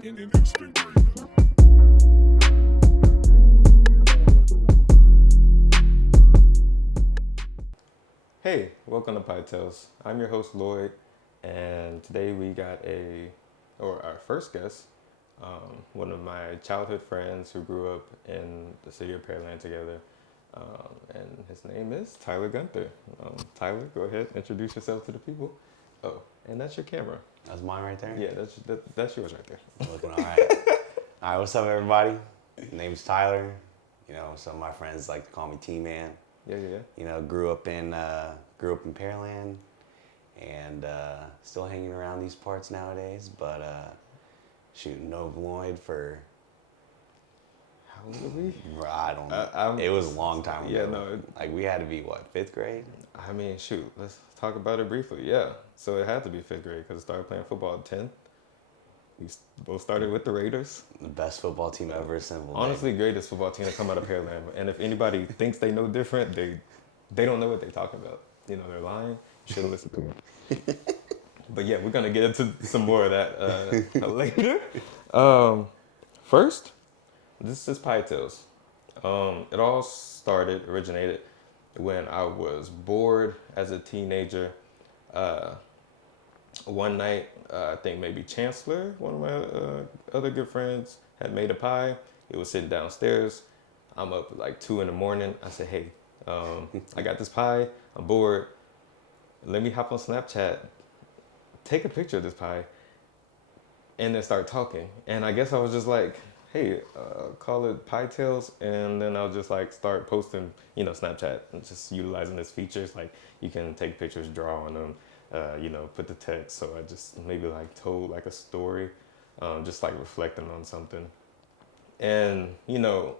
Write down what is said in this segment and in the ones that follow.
Hey, welcome to Pie Tales. I'm your host Lloyd, and today we got our first guest, one of my childhood friends who grew up in the city of Pearland together, and his name is Tyler Gunther. Tyler, go ahead, introduce yourself to the people. Oh, and that's your camera. That's mine right there? Yeah, that's yours right there. Looking all right. All right, what's up, everybody? Name's Tyler. You know, some of my friends like to call me T-Man. Yeah. You know, grew up in Pearland, and still hanging around these parts nowadays. But known Lloyd for How old are we? I don't know. It was a long time ago. Yeah, no. Like we had to be what, 5th grade? I mean, shoot, let's talk about it briefly. Yeah, so it had to be 5th grade because I started playing football at 10. We both started with the Raiders. The best football team ever assembled. Honestly, greatest football team to come out of Pearland. And if anybody thinks they know different, they don't know what they're talking about. You know, they're lying. You should have listened to them. But yeah, we're gonna get into some more of that later. First, this is Pie Tales. It all originated when I was bored as a teenager. One night, I think maybe Chancellor, one of my other good friends, had made a pie. It was sitting downstairs. I'm up at like 2 a.m. I said, hey, I got this pie. I'm bored. Let me hop on Snapchat, take a picture of this pie, and then start talking. And I guess I was just like, hey, call it Pie Tales, and then I'll just like start posting, Snapchat, and just utilizing this features. Like you can take pictures, draw on them, put the text. So I just maybe like told like a story, just like reflecting on something. And,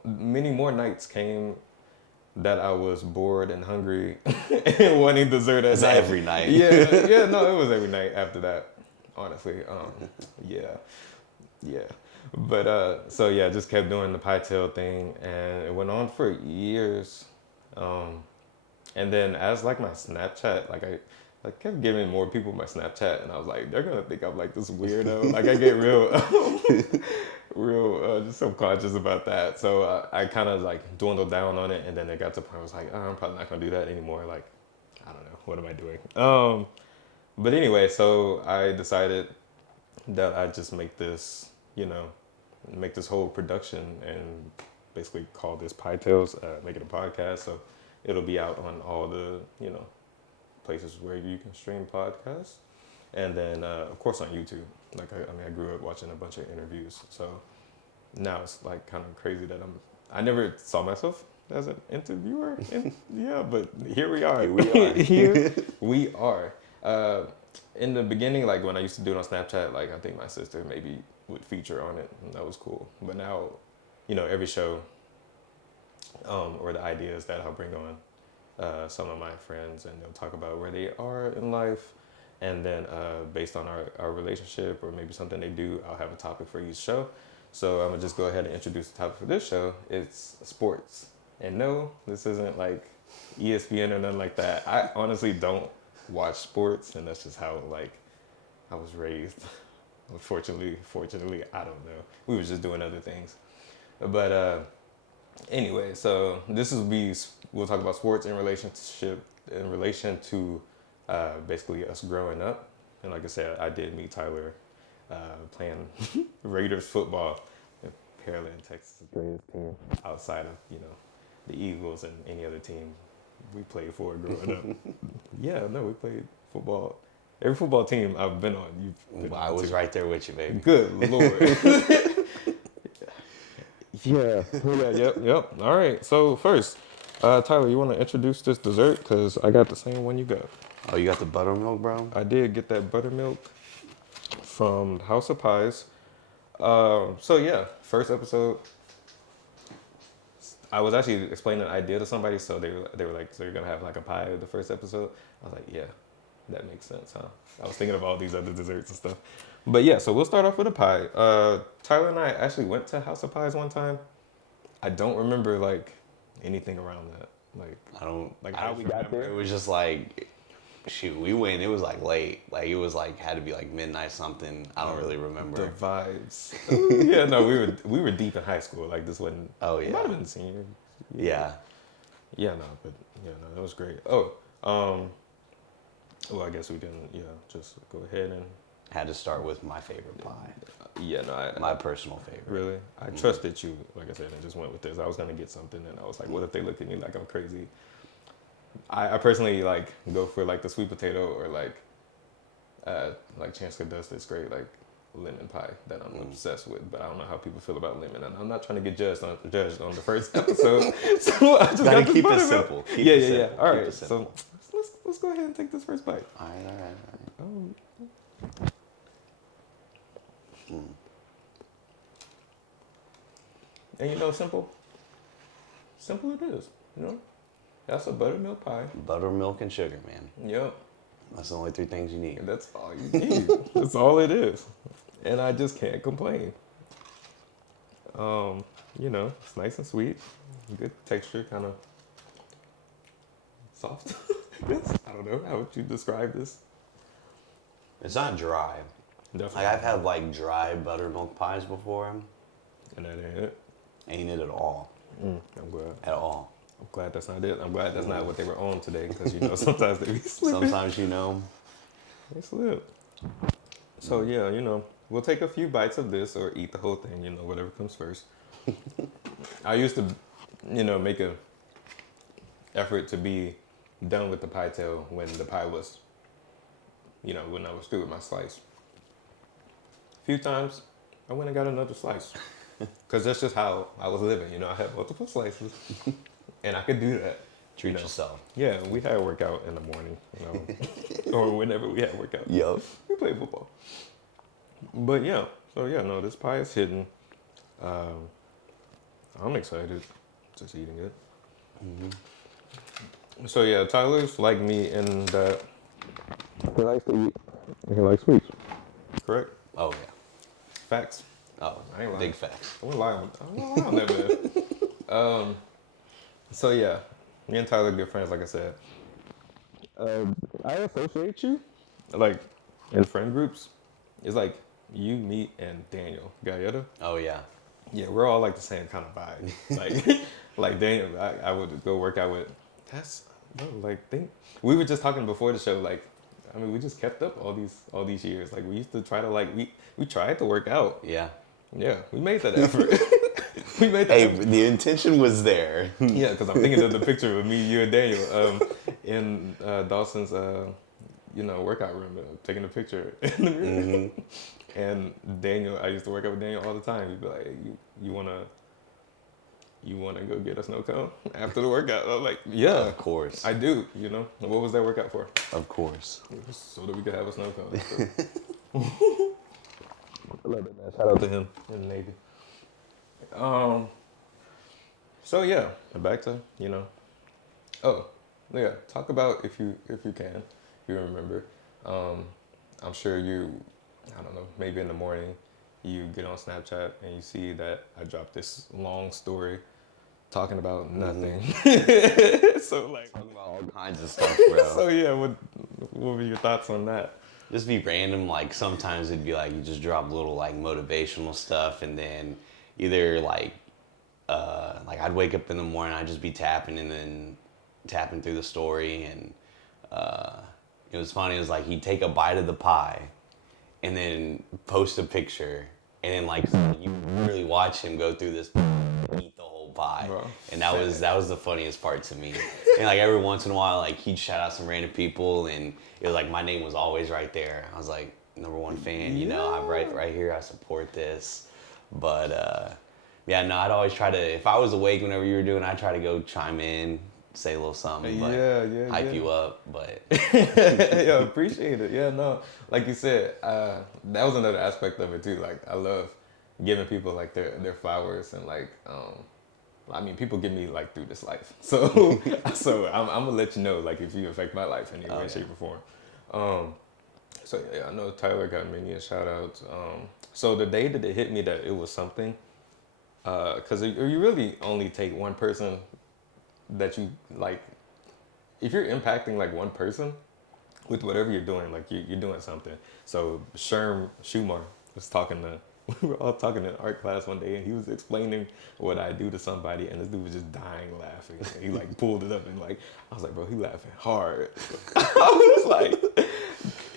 many more nights came that I was bored and hungry and wanting dessert at night. Every night. Yeah, no, it was every night after that, honestly. Yeah. But, just kept doing the pie tail thing, and it went on for years. And then as like my Snapchat, like I kept giving more people my Snapchat, and I was like, they're gonna think I'm like this weirdo. Like I get real just subconscious about that. So I kind of like dwindled down on it, and then it got to the point where I was like, oh, I'm probably not gonna do that anymore. Like, I don't know, what am I doing? But anyway, so I decided that I just make this whole production and basically call this Pie Tales, make it a podcast. So it'll be out on all the, places where you can stream podcasts. And then, of course, on YouTube. Like, I grew up watching a bunch of interviews. So now it's like kind of crazy that I never saw myself as an interviewer. Yeah, but here we are. Here we are. In the beginning, like when I used to do it on Snapchat, like I think my sister maybe would feature on it, and that was cool. But now, every show, or the ideas that I'll bring on some of my friends, and they'll talk about where they are in life, and then based on our relationship or maybe something they do, I'll have a topic for each show. So I'm gonna just go ahead and introduce the topic for this show. It's sports. And no, this isn't like ESPN or nothing like that. I honestly don't watch sports, and that's just how like I was raised. Fortunately, I don't know. We was just doing other things. But anyway, so we'll talk about sports in relation to basically us growing up. And like I said, I did meet Tyler playing Raiders football in Pearland, Texas, the greatest team outside of, the Eagles and any other team we played for growing up. Yeah, no, we played football. Every football team I've been on, I was right there with you, baby. Good Lord. Yeah. Yep. All right. So first, Tyler, you want to introduce this dessert? Because I got the same one you got. Oh, you got the buttermilk, bro? I did get that buttermilk from House of Pies. So yeah, first episode. I was actually explaining an idea to somebody, so they were like, so you're gonna have like a pie the first episode? I was like, yeah, that makes sense, huh? I was thinking of all these other desserts and stuff. But yeah, so we'll start off with a pie. Tyler and I actually went to House of Pies one time. I don't remember like anything around that. Like I don't like how we got there. It was just like Shoot, we went. It was like late. Like it was like had to be like midnight something. I don't really The remember. vibes. Ooh, yeah, no, we were deep in high school. Like this wasn't. Oh It might have yeah, been senior. yeah. Yeah, no, but yeah, no, that was great. Oh, well, I guess we can, yeah, just go ahead and Had to start with my favorite pie. yeah, no, My personal favorite. really, I trusted you, like I said, and just went with this. I was gonna get something, and I was like, what if they look at me like I'm crazy? I personally like go for like the sweet potato or like Chancellor Dust is great, like lemon pie that I'm obsessed with. But I don't know how people feel about lemon, and I'm not trying to get judged on the first episode. So I just Gotta got this keep it buttermilk. simple. Yeah. All Keep right, it simple. so let's go ahead and take this first bite. All right. Oh, and you know, simple it is. You know, that's a buttermilk pie. Buttermilk and sugar, man. Yep. That's the only three things you need. And that's all you need. That's all it is. And I just can't complain. You know, it's nice and sweet. Good texture, kind of soft. I don't know. How would you describe this? It's not dry. Definitely. Like I've had like dry buttermilk pies before, And that ain't it. ain't it at all. I'm glad. At all. I'm glad that's not it. I'm glad that's not what they were on today, because you know sometimes they be slipping. Sometimes you know. They slip. So yeah, you know, we'll take a few bites of this or eat the whole thing, you know, whatever comes first. I used to, you know, make a effort to be done with the pie tail when the pie was, you know, when I was through with my slice. A few times, I went and got another slice. Because that's just how I was living, you know, I had multiple slices. And I could do that. Treat you know. yourself. Yeah, we had a workout in the morning, you know, or whenever we had workout. Yup. We played football. But yeah, so yeah, no, this pie is hidden. I'm excited, just eating it. So yeah, Tyler's like me in that he likes to eat. He likes sweets. Correct. Oh yeah. Facts. Oh, I ain't lying. big facts. I won't lie on that, man. So yeah, me and Tyler are good friends, like I said. I associate you, like, in friend groups. It's like you, me, and Daniel Gallardo. Oh yeah. Yeah, we're all like the same kind of vibe. Like, like Daniel, I would go work out with. That's no, like we were just talking before the show. Like, I mean, we just kept up all these years. Like, we used to try to we tried to work out. Yeah. Yeah, we made that effort. We made that. Hey, effort. the intention was there. Yeah, because I'm thinking of the picture of me, you, and Daniel in Dawson's, you know, workout room, taking a picture in the mirror. And Daniel, I used to work out with Daniel all the time. He'd be like, hey, you wanna go get a snow cone after the workout? I'm like, yeah, Of course. I do. You know, what was that workout for? Of course. So that we could have a snow cone. I love that, man. Shout out to him in the Navy. So yeah, back to, you know. Oh, yeah. Talk about if you can, if you remember. I'm sure I don't know, maybe in the morning you get on Snapchat and you see that I dropped this long story talking about nothing. So like Talking about all kinds of stuff, bro. so yeah, what were your thoughts on that? Just be random. Like sometimes it'd be like you just drop little like motivational stuff, and then either like I'd wake up in the morning, I'd just be tapping and then tapping through the story, and it was funny. It was like he'd take a bite of the pie, and then post a picture, and then like you really watch him go through this, eat the whole pie, Bro. and that was the funniest part to me. And like every once in a while, like he'd shout out some random people, and it was like my name was always right there. I was like #1 fan, you know. I'm right here. I support this, but yeah, no, I'd always try to. If I was awake whenever you were doing, I'd try to go chime in, say a little something, but hype you up, but yeah, appreciate it. Yeah, no, like you said, that was another aspect of it too. Like I love giving people like their flowers, and like I mean, people give me like through this life, so I'm gonna let you know like if you affect my life in any way, shape, or form. So yeah, I know Tyler got many a shout outs. So the day that it hit me that it was something, because you really only take one person that you like. If you're impacting like one person, with whatever you're doing, like you're doing something. So Sherm Schumer was talking to, we were all talking in art class one day, and he was explaining what I do to somebody, and this dude was just dying laughing. He like pulled it up and like, I was like, bro, he laughing hard. I was like,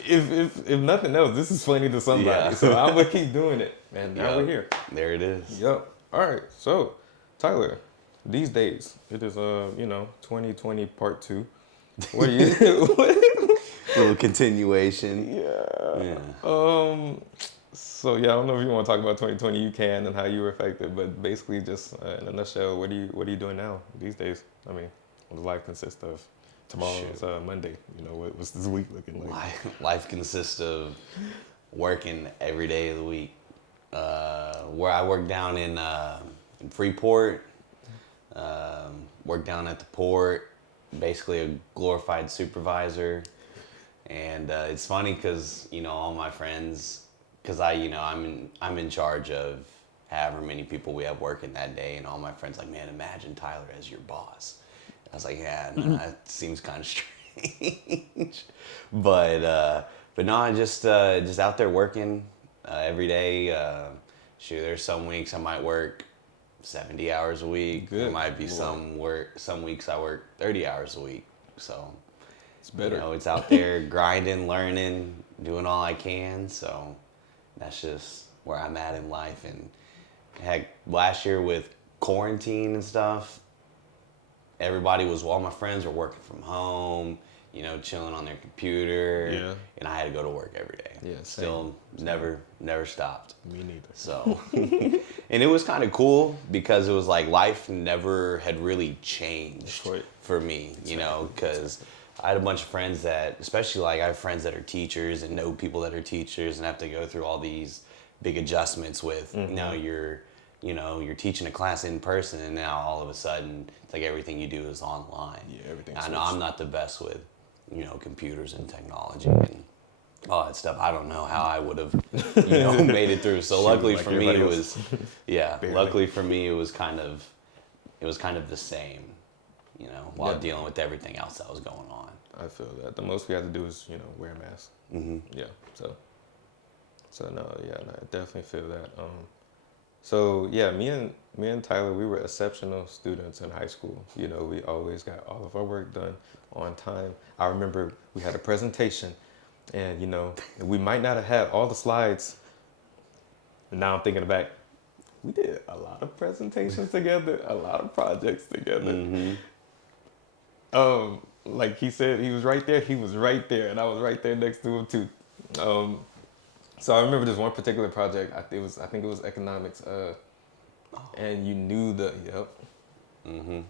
if nothing else, this is funny to somebody. Yeah. So I'm gonna keep doing it, and now Yep. we're here. There it is. Yep. All right. So, Tyler, these days it is 2020 part 2. What do you? Little continuation. Yeah. Yeah. So yeah, I don't know if you want to talk about 2020. You can, and how you were affected, but basically, just in a nutshell, what are you doing now these days? I mean, what does life consist of? Tomorrow's Monday. You know, what's this week looking like? Life consists of working every day of the week. Where I work down in Freeport, work down at the port, basically a glorified supervisor. And it's funny because all my friends, because I'm in charge of however many people we have working that day, and all my friends like, man, imagine Tyler as your boss. I was like, yeah, no, that seems kind of strange, but no, I just out there working every day. Shoot, there's some weeks I might work 70 hours a week. Good There might be Lord. some weeks I work 30 hours a week. So It's better. it's out there grinding, learning, doing all I can. So that's just where I'm at in life. And heck, last year with quarantine and stuff, all my friends were working from home, chilling on their computer. Yeah. And I had to go to work every day. Yeah, same. Still never stopped. Me neither. So, and it was kind of cool because it was like life never had really changed Right. for me, because I had a bunch of friends that, especially like I have friends that are teachers and know people that are teachers and have to go through all these big adjustments with, now you're teaching a class in person, and now all of a sudden it's like everything you do is online. Yeah, everything's I know switched. I'm not the best with, computers and technology and all that stuff. I don't know how I would have, made it through. So Shoot, luckily like for me, it everybody was, else. Barely. luckily for me, it was kind of the same, while Yeah. dealing with everything else that was going on. I feel that the most we have to do is wear a mask. Mm-hmm. Yeah. So no, yeah, no, I definitely feel that. So yeah, me and Tyler, we were exceptional students in high school. We always got all of our work done on time. I remember we had a presentation, and we might not have had all the slides. And now I'm thinking back, we did a lot of presentations together, a lot of projects together. Mm-hmm. Like he said, he was right there. He was right there, and I was right there next to him too. So I remember this one particular project. I think it was economics. And you knew yep. Mm-hmm.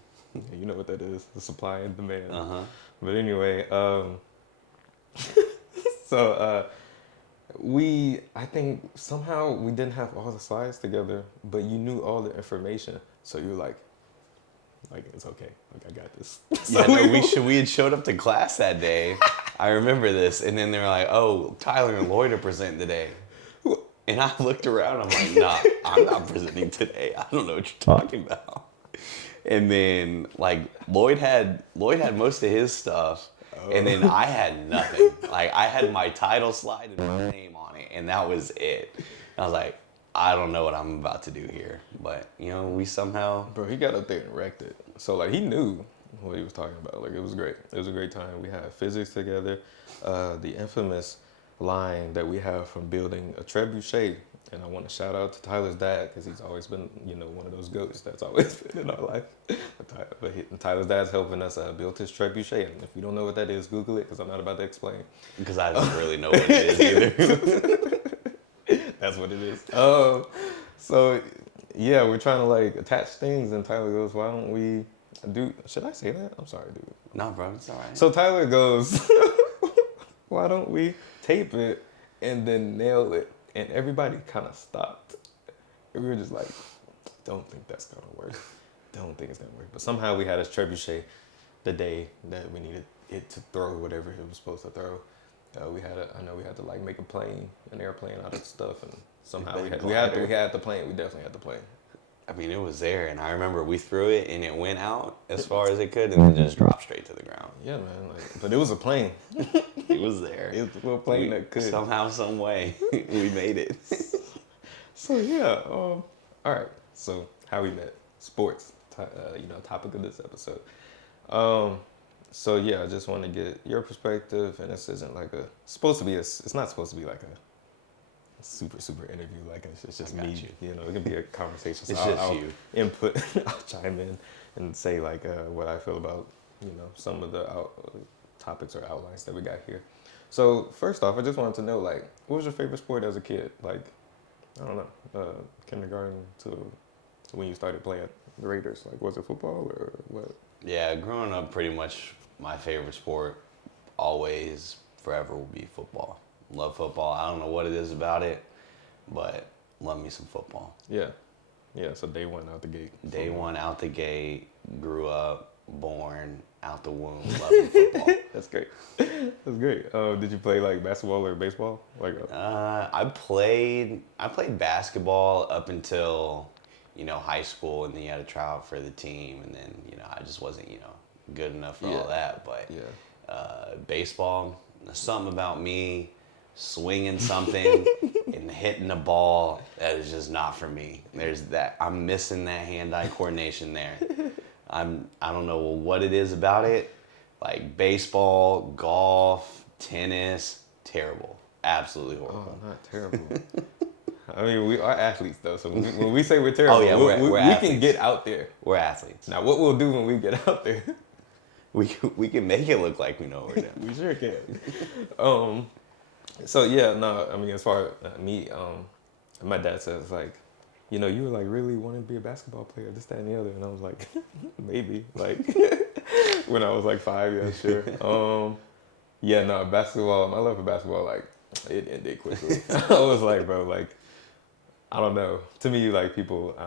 You know what that is, the supply and demand. Uh-huh. But anyway, so I think somehow we didn't have all the slides together, but you knew all the information. So you were like it's okay. Like, I got this. Yeah, no, we had showed up to class that day. I remember this, and then they were like, "Oh, Tyler and Lloyd are presenting today." And I looked around. I'm like, "Nah, I'm not presenting today. I don't know what you're talking about." And then like Lloyd had most of his stuff, and then I had nothing. Like I had my title slide and my name on it, and that was it. And I was like, I don't know what I'm about to do here, but we somehow. Bro, he got up there and wrecked it. So like he knew what he was talking about. Like it was great. It was a great time. We had physics together. The infamous line that we have from building a trebuchet, and I want to shout out to Tyler's dad because he's always been one of those goats that's always been in our life. But Tyler's dad's helping us build his trebuchet. And if you don't know what that is, Google it because I'm not about to explain. Because I don't really know what it is either. That's what it is. So yeah, we're trying to like attach things, and Tyler goes, "Why don't we do?" Should I say that? I'm sorry, dude. No, bro, it's all right. So Tyler goes, "Why don't we tape it and then nail it?" And everybody kind of stopped. And we were just like, "Don't think that's gonna work. Don't think it's gonna work." But somehow we had a trebuchet the day that we needed it to throw whatever it was supposed to throw. We had to like make an airplane out of stuff, and somehow we had the plane. We definitely had the plane. I mean, it was there, and I remember we threw it, and it went out as far as it could, and then just dropped straight to the ground. Yeah, man. But it was a plane. He was there. It was a little plane that could. Somehow, some way, we made it. So yeah, all right. So how we met, sports, topic of this episode. Um, so yeah, I just want to get your perspective, and this isn't like it's not supposed to be like a super interview. Like it's just I got me. You know, it can be a conversation. So It's I'll you. input. I'll chime in and say like what I feel about some of the topics or outlines that we got here. So first off, I just wanted to know like what was your favorite sport as a kid? Like I don't know, kindergarten to when you started playing the Raiders. Like was it football or what? Yeah, growing up, pretty much my favorite sport, always, forever, will be football. Love football. I don't know what it is about it, but love me some football. Yeah, yeah. So day one out the gate. Day football. one out the gate, grew up, born, out the womb, loving football. That's great. That's great. Did you play like basketball or baseball? Like I played basketball up until, high school, and then you had to try out for the team, and then, I just wasn't, good enough for all that. But baseball, something about me swinging something and hitting the ball, that is just not for me. I'm missing that hand-eye coordination there. I don't know what it is about it. Like baseball, golf, tennis, terrible. Absolutely horrible. oh, not terrible. I mean, we are athletes though, so when we say we're terrible, Oh, yeah, we're we can athletes. get out there. We're athletes. Now, what we'll do when we get out there, We can make it look like we know what we're doing. we sure can. So yeah, no, I mean, as far as me, my dad says like, you were like really wanting to be a basketball player, this, that, and the other, and I was like, maybe, like when I was like 5, yeah, sure. Yeah, no, basketball. My love for basketball, like, it ended quickly. I was like, bro, like, I don't know. To me, like people,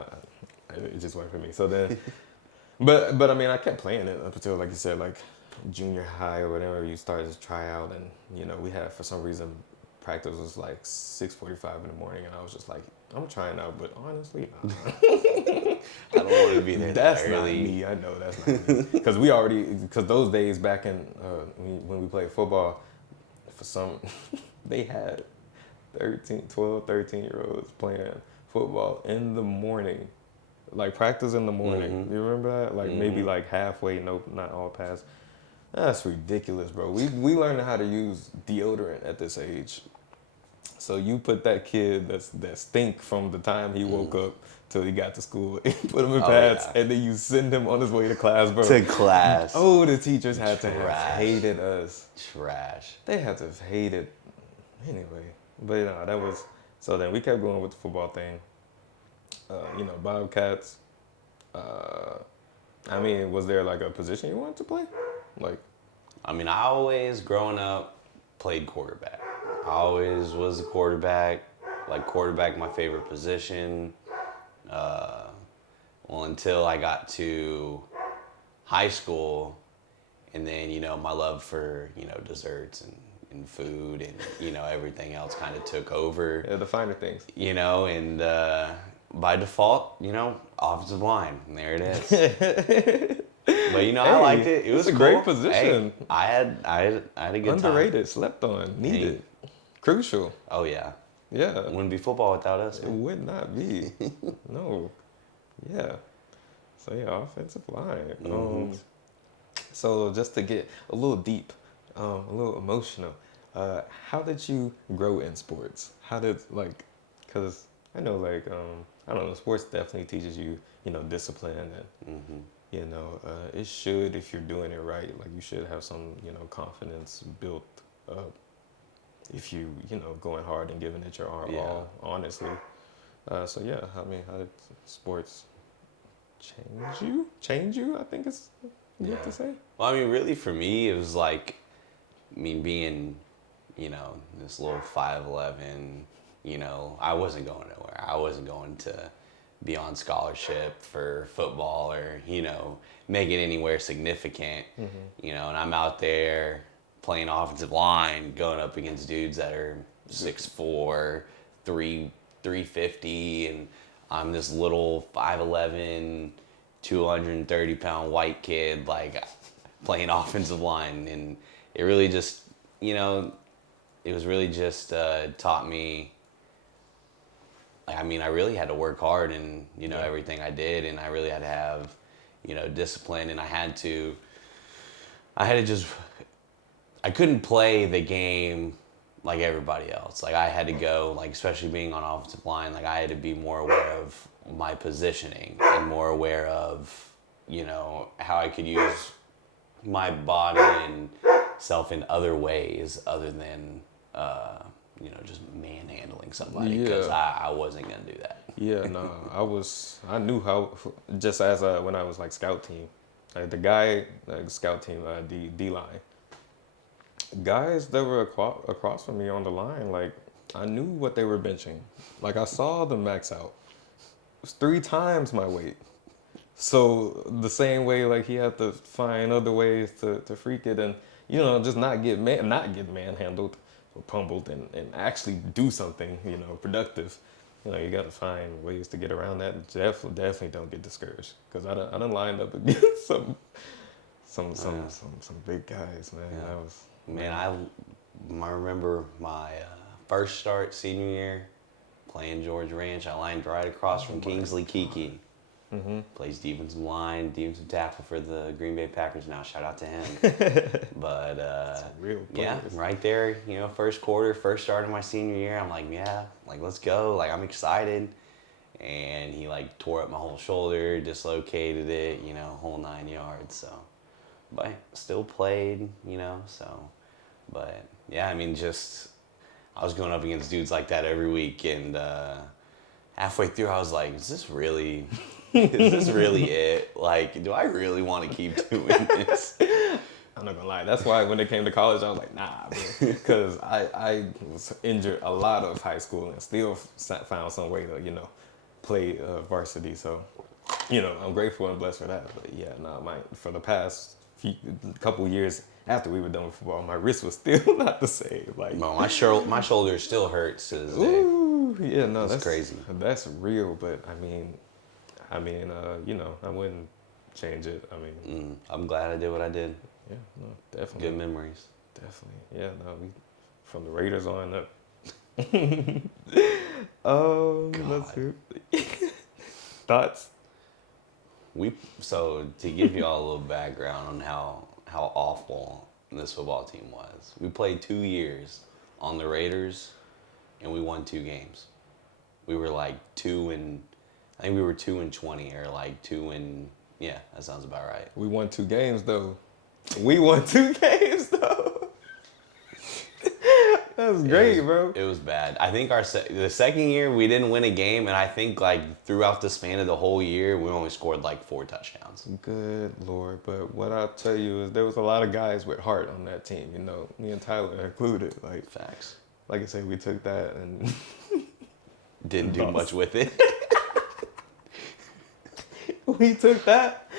it just worked for me. So then, but I mean, I kept playing it up until, like you said, like junior high or whatever. You started to try out, and we had, for some reason, practice was like 6:45 in the morning, and I was just like, I'm trying out, but honestly, nah. I don't want to be there That's that not early. me. I know that's not me. Because those days back in when we played football, for some, they had 13-year-olds playing football in the morning, like practice in the morning. You remember that? Like maybe like halfway, nope, not all past. That's ridiculous, bro. We learned how to use deodorant at this age. So you put that kid that stink from the time he woke up till he got to school, and put him in pads, and then you send him on his way to class, bro. To class. Oh, the teachers had to have Trash. hated us. Trash. They had to have hated. Anyway, but that was. So then we kept going with the football thing. Bobcats. I mean, was there like a position you wanted to play? Like, I mean, I always, growing up, played quarterback. I always was a quarterback. Like, quarterback, my favorite position. Well, until I got to high school, and then, my love for, desserts and food and, everything else kind of took over. yeah, the finer things. And by default, offensive line. And there it is. But I liked it. It was a cool. great position. Hey, I had a good time. Underrated, slept on, needed, crucial. Oh yeah. Yeah, It wouldn't be football without us. it would not be. No. Yeah. So yeah, offensive line. So just to get a little deep, a little emotional, how did you grow in sports? How did because I know I don't know, sports definitely teaches you, discipline and it should, if you're doing it right, like you should have some, confidence built up if you, going hard and giving it your all, honestly. So yeah, I mean, how did sports change you, I think is good to say. Well, I mean, really for me, it was like, being, this little 5'11", I wasn't going nowhere. I wasn't going to be on scholarship for football or, make it anywhere significant, and I'm out there playing offensive line, going up against dudes that are 6'4", 350, and I'm this little 5'11", 230-pound white kid, like, playing offensive line, and it really just, you know, it was really just taught me. Like, I mean, I really had to work hard in, everything I did, and I really had to have, discipline, and I had to just, I couldn't play the game like everybody else. Like, I had to go, like, especially being on offensive line, like, I had to be more aware of my positioning and more aware of, how I could use my body and self in other ways other than, just manhandling somebody, because I wasn't going to do that. Yeah, no, I knew how, just as when I was like scout team, like the guy, like scout team, D line, guys that were across from me on the line, like I knew what they were benching. Like I saw them max out. It was 3 times my weight. So the same way, like he had to find other ways to freak it and just not get manhandled or pummeled and actually do something productive. You got to find ways to get around that. Definitely don't get discouraged, because I done lined up against some big guys, man. Yeah. That was I remember my first start senior year playing George Ranch. I lined right across from Kingsley Kiki. Mm-hmm. Plays defensive line, defensive tackle for the Green Bay Packers now. Shout out to him. But real yeah, players. right there, first quarter, first start of my senior year. I'm like, yeah, like let's go. Like I'm excited. And he like tore up my whole shoulder, dislocated it, whole 9 yards. So, but still played, so. But yeah, I mean, I was going up against dudes like that every week, and halfway through I was like, is this really it? Like, do I really want to keep doing this? I'm not gonna lie. That's why when it came to college, I was like, nah, because I was injured a lot of high school and still found some way to play varsity. So I'm grateful and blessed for that. But yeah, for the past couple years after we were done with football, my wrist was still not the same. Like, no, my shoulder still hurts to this day. Ooh, yeah, no, that's crazy. That's real, but I mean, I wouldn't change it. I mean, I'm glad I did what I did. Yeah, no, definitely. Good memories. Definitely. Yeah, no, we from the Raiders on up. Let's see. Thoughts? So to give you all a little background on how awful this football team was, we played 2 years on the Raiders, and we won 2 games. We were like I think we were 2-20 or like 2 yeah, that sounds about right. We won 2 games though. We won 2 games though. That's great, bro. It was bad. I think the second year we didn't win a game, and I think like throughout the span of the whole year we only scored like 4 touchdowns. Good Lord, but what I'll tell you is there was a lot of guys with heart on that team. Me and Tyler included. Like facts. Like I said, we took that and didn't do much with it. We took that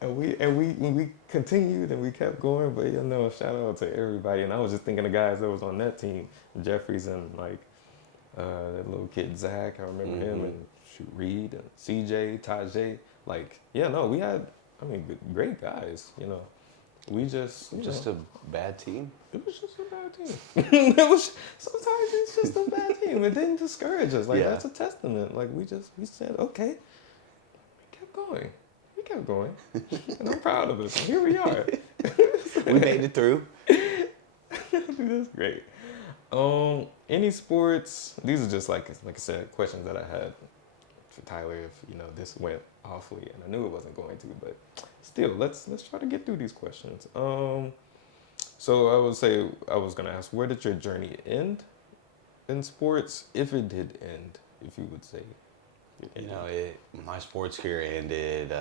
and we continued and we kept going. But shout out to everybody. And I was just thinking of guys that was on that team, Jeffries and like that little kid Zach. I remember him, and Reed and CJ, Tajay. Like we had great guys. We just a bad team. It was just a bad team. Sometimes it's just a bad team. It didn't discourage us. Like that's a testament. Like we said, okay. We kept going, and I'm proud of us. Here we are. We made it through. That's great. Any sports? These are just like I said, questions that I had for Tyler. If this went awfully, and I knew it wasn't going to, but still, let's try to get through these questions. So I would say I was gonna ask, where did your journey end in sports, if it did end, if you would say? My sports career ended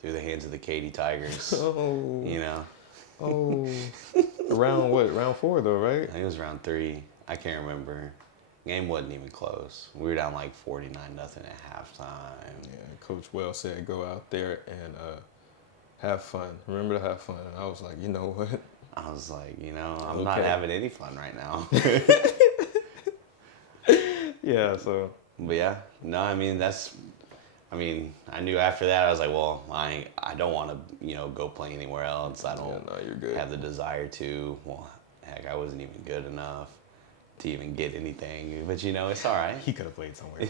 through the hands of the Katy Tigers. Oh. Oh. Round what? Round 4 though, right? I think it was round 3. I can't remember. Game wasn't even close. We were down like 49-0 at halftime. Yeah, Coach Wells said go out there and have fun. Remember to have fun. And I was like, you know what? I was like, I'm not having any fun right now. Yeah, so. But yeah, no, I knew after that, I was like, well, I don't want to, go play anywhere else. I don't you're good. have the desire to. Well, heck, I wasn't even good enough to even get anything. But it's all right. He could have played somewhere.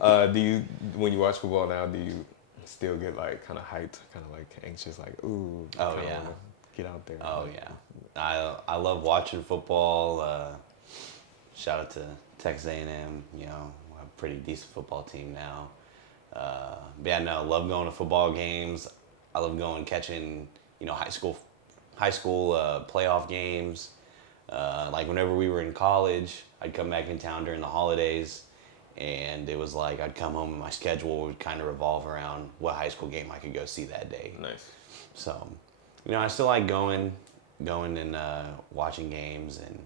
But do you, when you watch football now, do you still get like kind of hyped, kind of like anxious, like ooh, Oh kinda yeah. wanna get out there? Oh yeah. I love watching football. Shout out to Texas A&M. We have a pretty decent football team now. But yeah, no, love going to football games. I love catching, high school playoff games. Like whenever we were in college, I'd come back in town during the holidays, and it was like I'd come home and my schedule would kind of revolve around what high school game I could go see that day. Nice. So, I still like going and watching games, and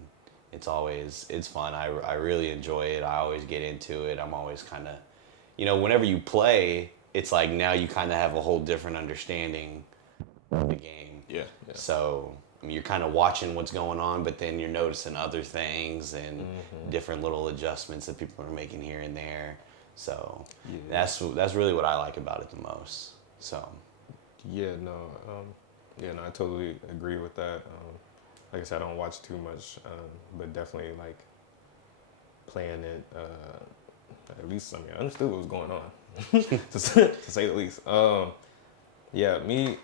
it's fun. I really enjoy it. I always get into it. I'm always kind of, whenever you play, it's like now you kind of have a whole different understanding of the game. Yeah. So, you're kind of watching what's going on, but then you're noticing other things and different little adjustments that people are making here and there. So that's really what I like about it the most. So Yeah, no, I totally agree with that. Like I said, I don't watch too much, but definitely like playing it. At least I understood what was going on, to say the least. Yeah, me.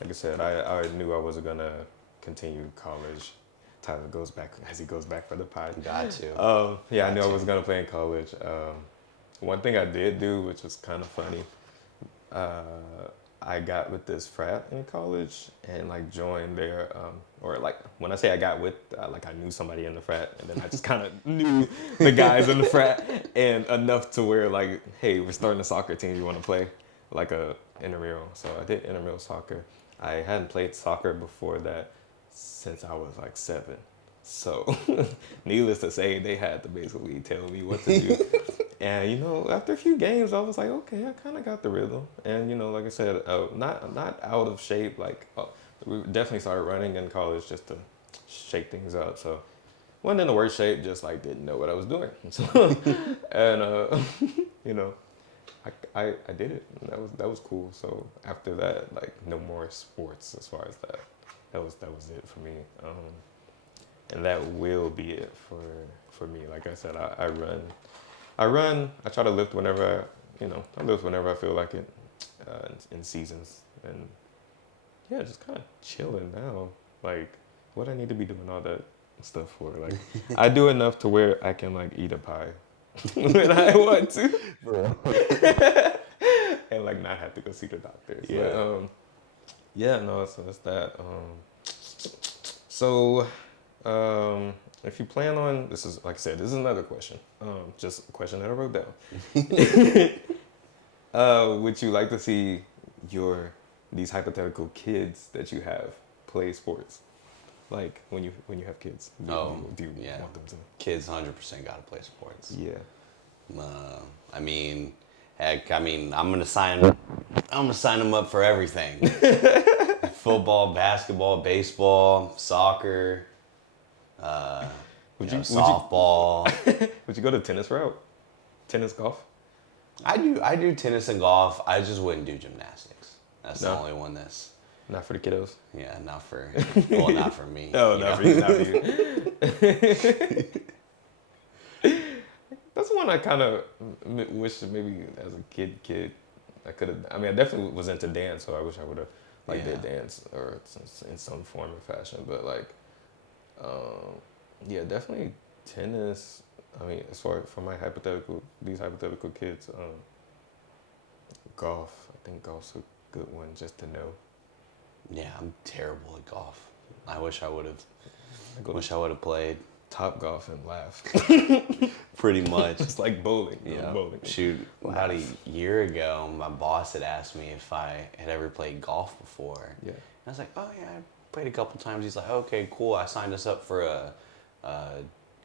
Like I said, I knew I wasn't gonna continue college. Tyler goes back as he goes back for the pod. got to. Yeah, I knew I was gonna play in college. One thing I did do, which was kind of funny, I got with this frat in college and like joined their, or like when I say I got with, like I knew somebody in the frat, and then I just kind of knew the guys in the frat, and enough to where like, hey, we're starting a soccer team. You want to play like a intramural? So I did intramural soccer. I hadn't played soccer before that since I was like 7. So, needless to say, they had to basically tell me what to do. And after a few games, I was like, okay, I kind of got the rhythm. And like I said, not out of shape. Like we definitely started running in college just to shake things up. So, wasn't in the worst shape, just like didn't know what I was doing. So, and I did it. That was cool. So after that, like no more sports as far as that. That was it for me. And that will be it for me. Like I said, I run. I try to lift whenever I lift whenever I feel like it, in seasons. And yeah, just kind of chilling now. Like what I need to be doing all that stuff for. Like I do enough to where I can like eat a pie when I want to. And like not have to go see the doctor. Yeah. But, no, so that's that. So if you plan on, this is like I said, this is another question. Just a question that I wrote down. Would you like to see these hypothetical kids that you have play sports? Like when you have kids, do you want them to? Kids 100% got to play sports. Yeah. Heck, I'm gonna sign them up for everything. Football, basketball, baseball, soccer, softball. Would you go the tennis route? Tennis, golf? I do tennis and golf. I just wouldn't do gymnastics. That's the No? only one that's Not for the kiddos? not for not for me. No, not for you. Not for you. That's one I kind of wish maybe as a kid I could have. I mean, I definitely was into dance, so I wish I would have did dance or in some form or fashion. But like, definitely tennis. I mean, as far for these hypothetical kids, golf. I think golf's a good one just to know. Yeah, I'm terrible at golf. I wish I would have played. Top golf and laugh. Pretty much. It's like bowling. Yeah. Bowling. Shoot, about a year ago, my boss had asked me if I had ever played golf before. Yeah. And I was like, oh yeah, I played a couple times. He's like, okay, cool. I signed us up for a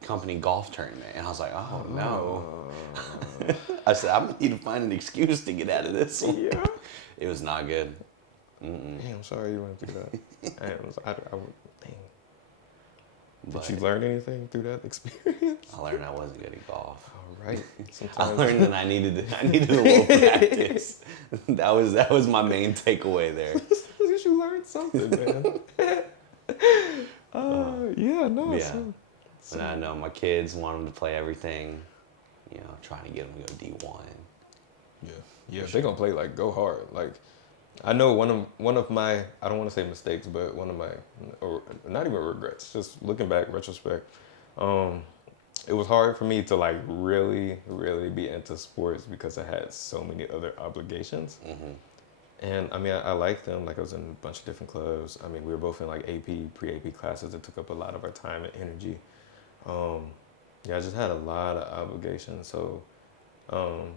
company golf tournament. And I was like, oh no. I said, I'm gonna need to find an excuse to get out of this one. Yeah. It was not good. Mm-mm. Damn, I'm sorry you went through that. Dang. But Did you learn anything through that experience? I learned I wasn't good at golf. All right. I learned that I needed a little practice. That was my main takeaway there. At least you learned something, man. Yeah, no. Yeah. And I know my kids want them to play everything, trying to get them to go D1. Yeah, they're gonna play like go hard. Like I know one of my I don't want to say mistakes, but one of my or not even regrets. Just looking back, retrospect, um, it was hard for me to like really, really be into sports because I had so many other obligations. Mm-hmm. And I mean, I liked them. Like I was in a bunch of different clubs. I mean, we were both in like pre-AP classes that took up a lot of our time and energy. Um, yeah, I just had a lot of obligations. So um,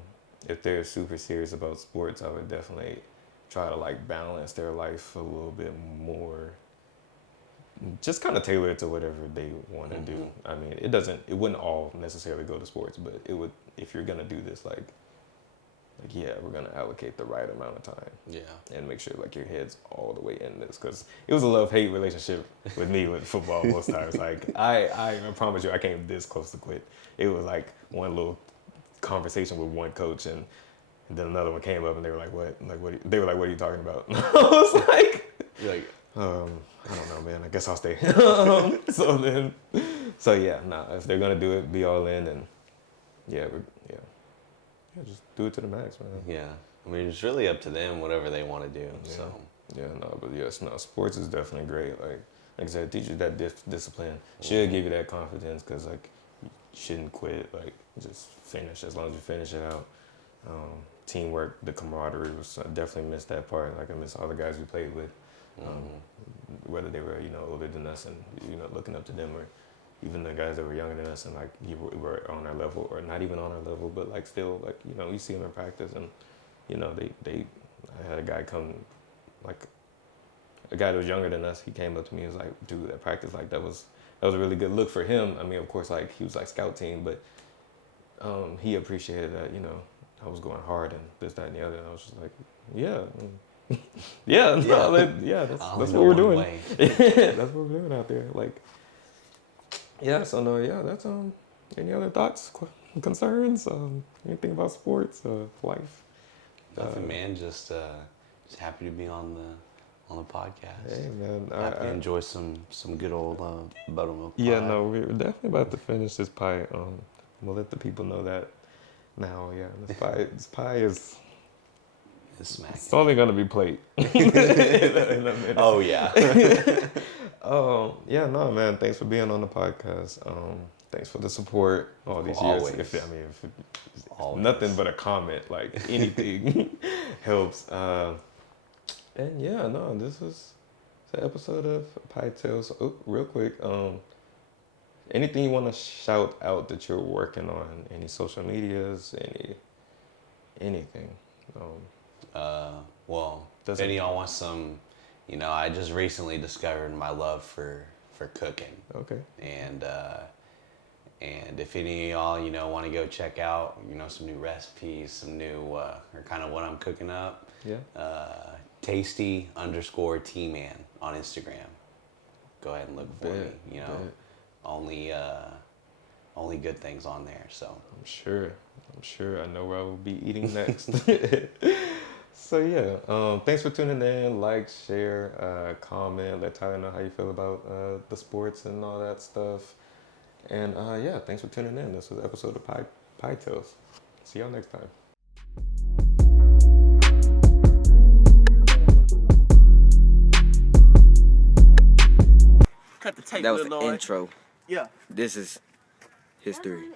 if they're super serious about sports, I would definitely try to like balance their life a little bit more. Just kind of tailor it to whatever they want to do. I mean, it wouldn't all necessarily go to sports, but it would, if you're gonna do this, like yeah, we're gonna allocate the right amount of time. Yeah. And make sure like your head's all the way in this, because it was a love-hate relationship with me with football most times. Like I promise you, I came this close to quit. It was like one little conversation with one coach, and then another one came up, and they were like, "What? Like what?" They were like, "What are you talking about?" I was like, You're like, I don't know, man. I guess I'll stay. So yeah, nah. If they're gonna do it, be all in, and yeah, just do it to the max, man. yeah. I mean, it's really up to them, whatever they want to do. Yeah. So. Yeah, no, but yes, no, sports is definitely great. Like I said, it teaches that discipline. Should give you that confidence, because like you shouldn't quit. Like just finish, as long as you finish it out. Teamwork, the camaraderie was, I definitely missed that part. Like I miss all the guys we played with, whether they were older than us and looking up to them, or even the guys that were younger than us and like you were on our level or not even on our level, but like still like you see them in practice, and they I had a guy come, like a guy that was younger than us. He came up to me and was like, "Dude, that practice, like that was a really good look for him." I mean, of course, like he was like scout team, but he appreciated that I was going hard and this, that, and the other. And I was just like, yeah. Yeah, no, that's what we're doing. That's what we're doing out there. Like, yeah, so no, yeah, that's any other thoughts, concerns, anything about sports, life? Nothing, man. Just happy to be on the podcast. Hey, man, Happy to enjoy some good old buttermilk pie. Yeah, no, we're definitely about to finish this pie. We'll let the people know that now. Yeah, this pie is. It's only gonna be plate. Oh yeah. Yeah, no, man. Thanks for being on the podcast. Thanks for the support all these years. If nothing but a comment, like anything helps. And yeah, no, this was an episode of Pie Tales. Oh, real quick, anything you want to shout out that you're working on? Any social medias? Anything? Well, if any of y'all want some, I just recently discovered my love for cooking. Okay. And if any of y'all, want to go check out, some new recipes, some new, or kind of what I'm cooking up. Yeah. Tasty_T-Man on Instagram. Go ahead and look for me. Only good things on there. So I'm sure I know where I will be eating next. So yeah, thanks for tuning in. Like, share, comment, let Tyler know how you feel about the sports and all that stuff. And yeah, thanks for tuning in. This was an episode of Pie Tales. See y'all next time. Cut the tape. That was the intro. Yeah. This is history.